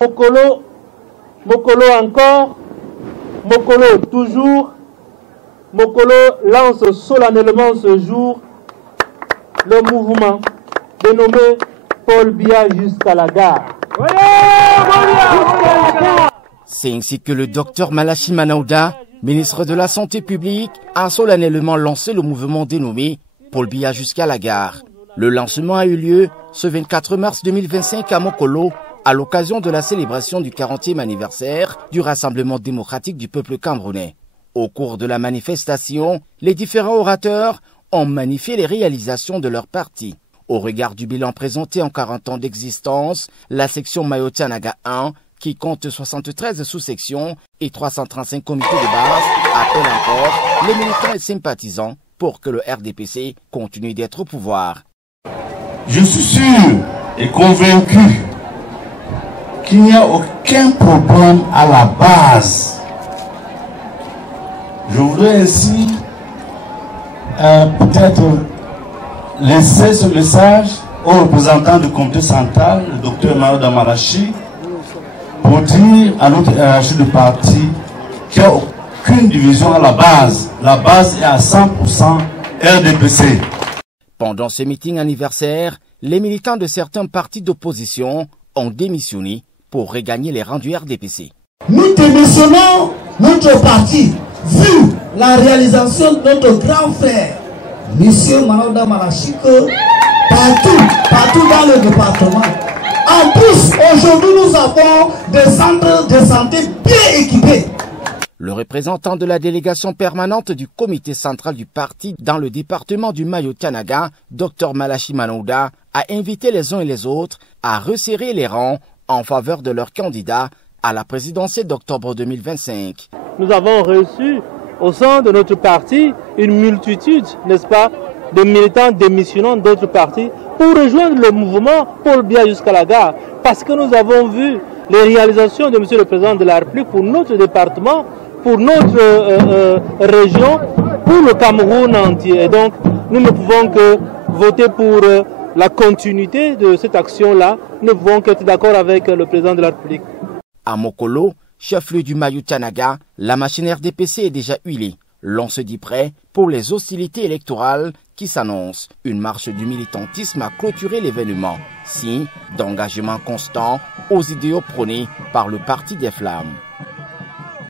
Mokolo, Mokolo encore, Mokolo toujours, Mokolo lance solennellement ce jour le mouvement dénommé Paul Biya jusqu'à la gare. C'est ainsi que le docteur Malachi Manaouda, ministre de la Santé publique, a solennellement lancé le mouvement dénommé Paul Biya jusqu'à la gare. Le lancement a eu lieu ce 24 mars 2025 à Mokolo, à l'occasion de la célébration du 40e anniversaire du Rassemblement démocratique du peuple camerounais. Au cours de la manifestation, les différents orateurs ont magnifié les réalisations de leur parti. Au regard du bilan présenté en 40 ans d'existence, la section Mayo-Tianaga 1, qui compte 73 sous-sections et 335 comités de base, appelle encore les militants et sympathisants pour que le RDPC continue d'être au pouvoir. Je suis sûr et convaincu qu'il n'y a aucun problème à la base. Je voudrais ainsi peut-être laisser ce message au représentant du comité central, le docteur Manaouda Malachi, pour dire à notre hiérarchie de parti qu'il n'y a aucune division à la base. La base est à 100% RDPC. Pendant ce meeting anniversaire, les militants de certains partis d'opposition ont démissionné pour regagner les rangs du RDPC. Nous démissionnons notre parti, vu la réalisation de notre grand frère, M. Manaouda Malachi, partout dans le département. En plus, aujourd'hui, nous avons des centres de santé bien équipés. Le représentant de la délégation permanente du comité central du parti dans le département du Mayo-Tianaga, Dr Malachi Manaouda, a invité les uns et les autres à resserrer les rangs en faveur de leur candidat à la présidentielle d'octobre 2025. Nous avons reçu au sein de notre parti une multitude, n'est-ce pas, de militants démissionnant d'autres partis pour rejoindre le mouvement Paul Biya jusqu'à la gare, parce que nous avons vu les réalisations de M. le Président de la République pour notre département, pour notre région, pour le Cameroun entier. Et donc, nous ne pouvons que voter pour la continuité de cette action-là. Nous ne pouvons qu'être d'accord avec le Président de la République. À Mokolo, chef-lieu du Mayo-Tianaga, la machine RDPC est déjà huilée. L'on se dit prêt pour les hostilités électorales qui s'annoncent. Une marche du militantisme a clôturé l'événement, signe d'engagement constant aux idéaux prônés par le Parti des Flammes.